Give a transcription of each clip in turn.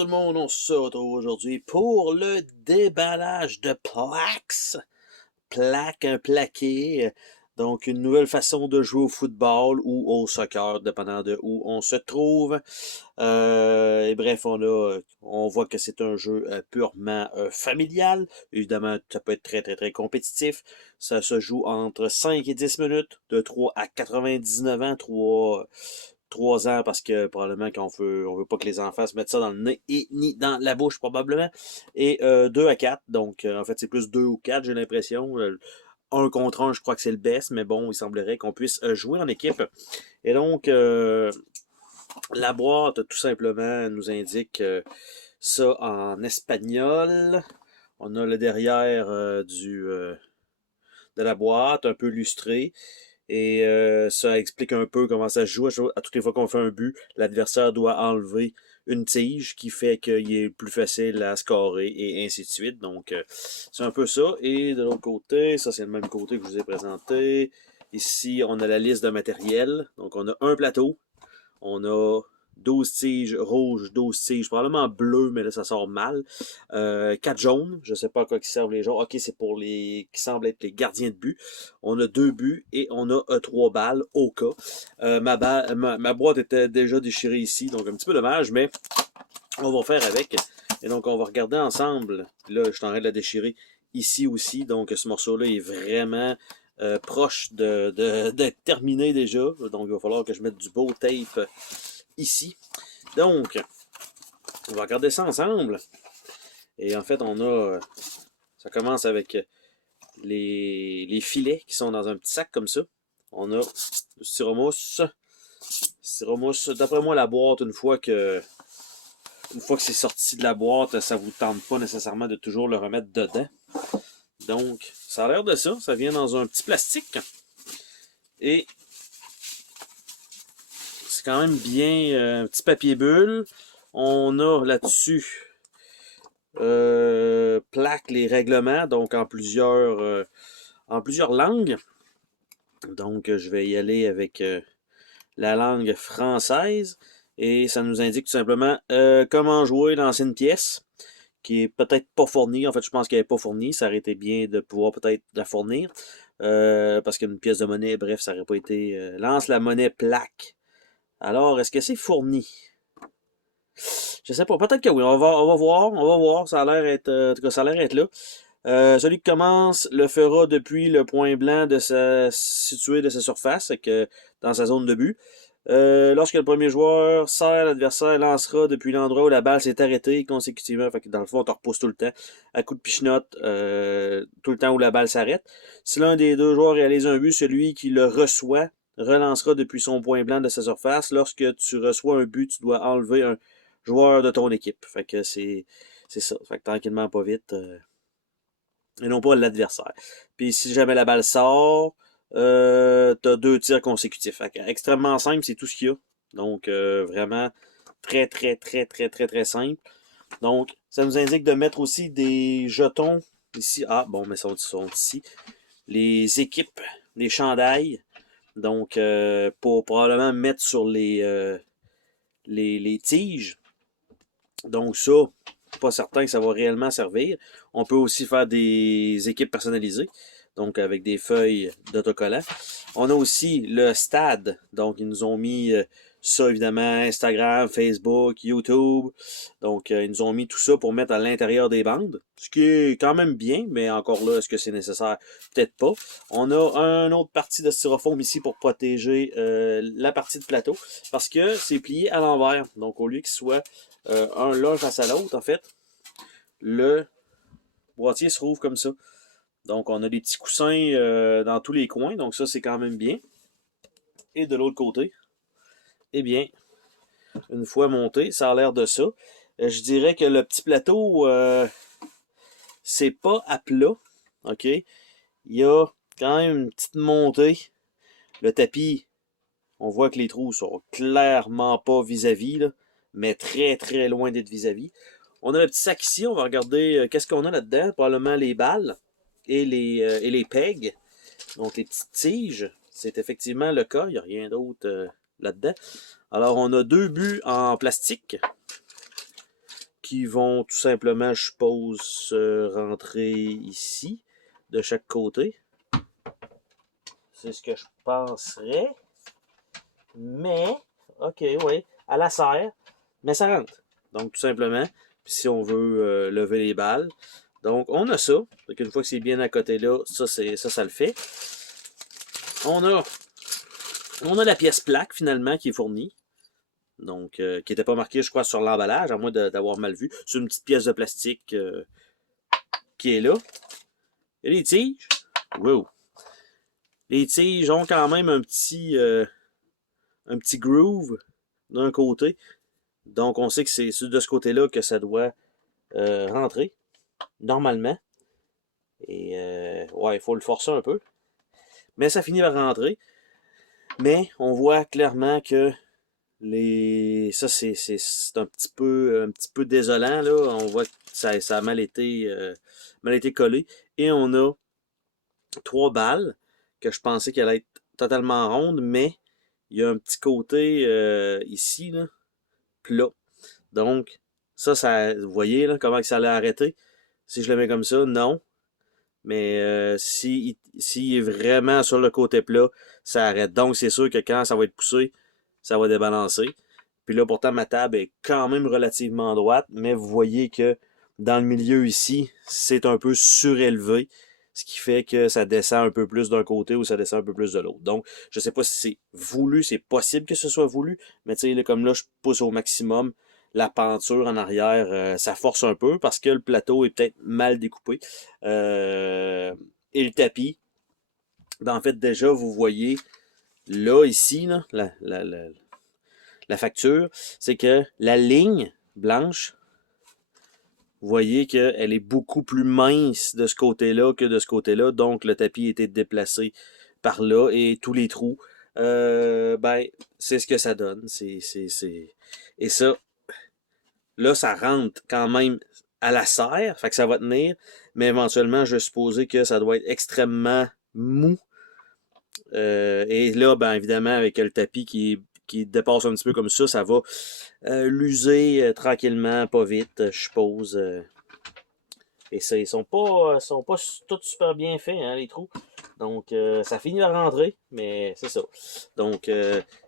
tout le monde, on se retrouve aujourd'hui pour le déballage de plaques. Plaque, un plaqué. Donc, une nouvelle façon de jouer au football ou au soccer, dépendant de où on se trouve. Et bref, on voit que c'est un jeu purement familial. Évidemment, ça peut être très, très, très compétitif. Ça se joue entre 5 et 10 minutes, de 3 à 99 ans, 3 ans parce que probablement on veut pas que les enfants se mettent ça dans le nez et ni dans la bouche probablement. Et 2 à 4, donc en fait c'est plus 2 ou 4 j'ai l'impression. Un contre un, je crois que c'est le best, mais bon, il semblerait qu'on puisse jouer en équipe. Et donc, la boîte, tout simplement, nous indique ça en espagnol. On a le derrière de la boîte, un peu lustré. Et ça explique un peu comment ça se joue. À toutes les fois qu'on fait un but, l'adversaire doit enlever une tige qui fait qu'il est plus facile à scorer et ainsi de suite. Donc, c'est un peu ça. Et de l'autre côté, ça c'est le même côté que je vous ai présenté. Ici, on a la liste de matériel. Donc, on a un plateau. On a 12 tiges rouges, 12 tiges probablement bleues, mais là ça sort mal. 4 jaunes, je sais pas à quoi qui servent les jaunes. Ok, c'est pour les qui semblent être les gardiens de but. On a 2 buts et on a 3 balles au cas. Ma boîte était déjà déchirée ici, donc un petit peu dommage, mais on va faire avec. Et donc on va regarder ensemble. Là, je suis en train de la déchirer ici aussi, donc ce morceau-là est vraiment proche d'être terminé déjà. Donc il va falloir que je mette du beau tape ici. Donc, on va regarder ça ensemble. Et en fait, ça commence avec les filets qui sont dans un petit sac comme ça. On a du styromousse. Styromousse, d'après moi, la boîte, une fois que c'est sorti de la boîte, ça vous tente pas nécessairement de toujours le remettre dedans. Donc, ça a l'air de ça. Ça vient dans un petit plastique. Et c'est quand même bien un petit papier bulle. On a là-dessus plaque les règlements, donc en plusieurs langues. Donc, je vais y aller avec la langue française. Et ça nous indique tout simplement comment jouer dans une pièce qui est peut-être pas fournie. En fait, je pense qu'elle n'est pas fournie. Ça aurait été bien de pouvoir peut-être la fournir. Parce qu'une pièce de monnaie, bref, ça aurait pas été... lance la monnaie plaque. Alors, est-ce que c'est fourni? Je sais pas, peut-être que oui. On va voir, on va voir. Ça a l'air être, en tout cas, ça a l'air être là. Celui qui commence le fera depuis le point blanc situé de sa surface, que, dans sa zone de but. Lorsque le premier joueur sert, l'adversaire lancera depuis l'endroit où la balle s'est arrêtée consécutivement. Fait que dans le fond, on te repousse tout le temps. À coup de pichenote, tout le temps où la balle s'arrête. Si l'un des deux joueurs réalise un but, celui qui le reçoit relancera depuis son point blanc de sa surface. Lorsque tu reçois un but, tu dois enlever un joueur de ton équipe. Fait que c'est ça. Fait que tranquillement, pas vite. Et non pas l'adversaire. Puis si jamais la balle sort, t'as 2 tirs consécutifs. Fait que extrêmement simple, c'est tout ce qu'il y a. Donc vraiment très très très très très très simple. Donc ça nous indique de mettre aussi des jetons ici. Ah bon, mais sont ici. Les équipes, les chandails. Donc pour probablement mettre sur les tiges. Donc ça, pas certain que ça va réellement servir. On peut aussi faire des équipes personnalisées, donc avec des feuilles d'autocollants. On a aussi le stade, donc ils nous ont mis ça évidemment, Instagram, Facebook, YouTube. Donc ils nous ont mis tout ça pour mettre à l'intérieur des bandes, ce qui est quand même bien, mais encore là, est-ce que c'est nécessaire? Peut-être pas. On a une autre partie de styrofoam ici pour protéger la partie de plateau, parce que c'est plié à l'envers. Donc au lieu qu'il soit l'un face à l'autre, en fait, le boîtier se rouvre comme ça. Donc, on a des petits coussins dans tous les coins. Donc, ça, c'est quand même bien. Et de l'autre côté, eh bien, une fois monté, ça a l'air de ça. Je dirais que le petit plateau, c'est pas à plat. OK? Il y a quand même une petite montée. Le tapis, on voit que les trous sont clairement pas vis-à-vis, là, mais très, très loin d'être vis-à-vis. On a le petit sac ici, on va regarder qu'est-ce qu'on a là-dedans. Probablement les balles et les pegs, donc les petites tiges. C'est effectivement le cas, il n'y a rien d'autre là-dedans. Alors on a 2 buts en plastique. qui vont tout simplement, je suppose, rentrer ici, de chaque côté. C'est ce que je penserais. Mais, ok, oui, à la serre, mais ça rentre. Donc, tout simplement, puis si on veut lever les balles. Donc, on a ça. Donc, une fois que c'est bien à côté là, ça le fait. On a la pièce plaque, finalement, qui est fournie. Donc, qui n'était pas marquée, je crois, sur l'emballage, à moins d'avoir mal vu. C'est une petite pièce de plastique qui est là. Et les tiges. Wow. Les tiges ont quand même un petit groove d'un côté. Donc, on sait que c'est de ce côté-là que ça doit rentrer, normalement. Et, ouais, il faut le forcer un peu. Mais ça finit par rentrer. Mais, on voit clairement que ça, c'est un petit peu désolant, là. On voit que ça a mal été collé. Et on a 3 balles que je pensais qu'elle allait être totalement ronde, mais il y a un petit côté ici, là, plat. Donc, vous voyez là, comment ça allait arrêter. Si je le mets comme ça, non. Mais s'il est vraiment sur le côté plat, ça arrête. Donc, c'est sûr que quand ça va être poussé, ça va débalancer. Puis là, pourtant, ma table est quand même relativement droite, mais vous voyez que dans le milieu ici, c'est un peu surélevé, ce qui fait que ça descend un peu plus d'un côté ou ça descend un peu plus de l'autre. Donc, je ne sais pas si c'est voulu, c'est possible que ce soit voulu, mais tu sais, comme là, je pousse au maximum, la peinture en arrière, ça force un peu parce que le plateau est peut-être mal découpé. Et le tapis, ben, en fait, déjà, vous voyez là, ici, là, la facture, c'est que la ligne blanche, vous voyez qu'elle est beaucoup plus mince de ce côté-là que de ce côté-là. Donc, le tapis a été déplacé par là et tous les trous, ben, c'est ce que ça donne. Et ça, là, ça rentre quand même à la serre, fait que ça va tenir, mais éventuellement, je vais supposer que ça doit être extrêmement mou. Et là, ben, évidemment, avec le tapis qui dépasse un petit peu comme ça va l'user tranquillement, pas vite, je suppose. Et ça, ils sont pas tous super bien faits, hein, les trous. Donc, ça finit par rentrer, mais c'est ça. Donc,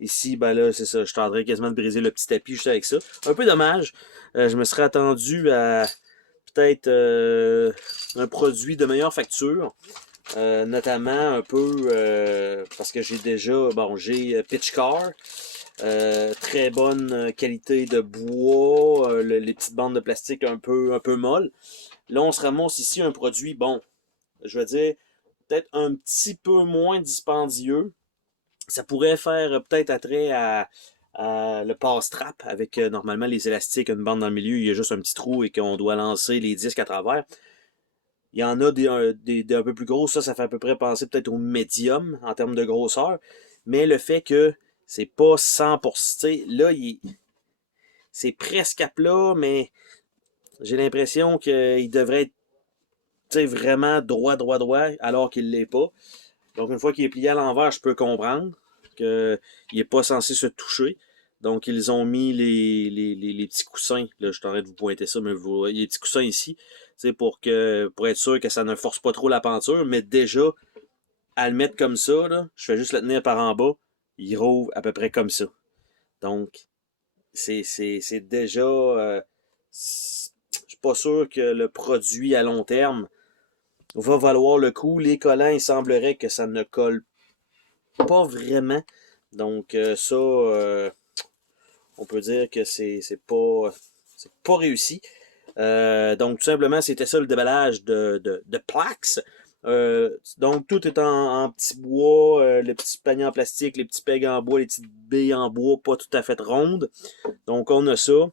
ici, ben là, c'est ça. Je suis en train quasiment de briser le petit tapis juste avec ça. Un peu dommage. Je me serais attendu à peut-être un produit de meilleure facture. Notamment un peu parce que j'ai Pitch Car. Très bonne qualité de bois, les petites bandes de plastique un peu molles. Là, on se ramasse ici un produit, bon, je veux dire, peut-être un petit peu moins dispendieux. Ça pourrait faire peut-être attrait à le passe-trappe avec normalement les élastiques, une bande dans le milieu, il y a juste un petit trou et qu'on doit lancer les disques à travers. Il y en a des un peu plus gros, ça fait à peu près penser peut-être au médium en termes de grosseur. Mais le fait que c'est pas 100%, là, c'est presque à plat, mais j'ai l'impression qu'il devrait être vraiment droit, alors qu'il l'est pas. Donc, une fois qu'il est plié à l'envers, je peux comprendre qu'il n'est pas censé se toucher. Donc, ils ont mis les petits coussins. Là, je t'arrête de vous pointer ça, mais vous voyez les petits coussins ici. Pour être sûr que ça ne force pas trop la peinture. Mais déjà, à le mettre comme ça, là, je fais juste le tenir par en bas. Il rouvre à peu près comme ça. Donc, c'est déjà... je suis pas sûr que le produit à long terme va valoir le coup. Les collants, il semblerait que ça ne colle pas vraiment. Donc, on peut dire que c'est pas réussi. Donc, tout simplement, c'était ça le déballage de Plax. Donc, tout est en petit bois, le petit panier en plastique, les petits pegs en bois, les petites billes en bois, pas tout à fait rondes. Donc, on a ça.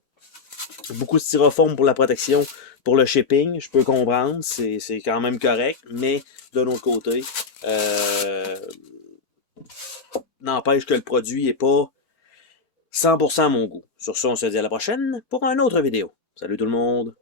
Beaucoup de styrofoam pour la protection, pour le shipping, je peux comprendre, c'est quand même correct, mais de l'autre côté, n'empêche que le produit n'est pas 100% à mon goût. Sur ça, on se dit à la prochaine pour une autre vidéo. Salut tout le monde!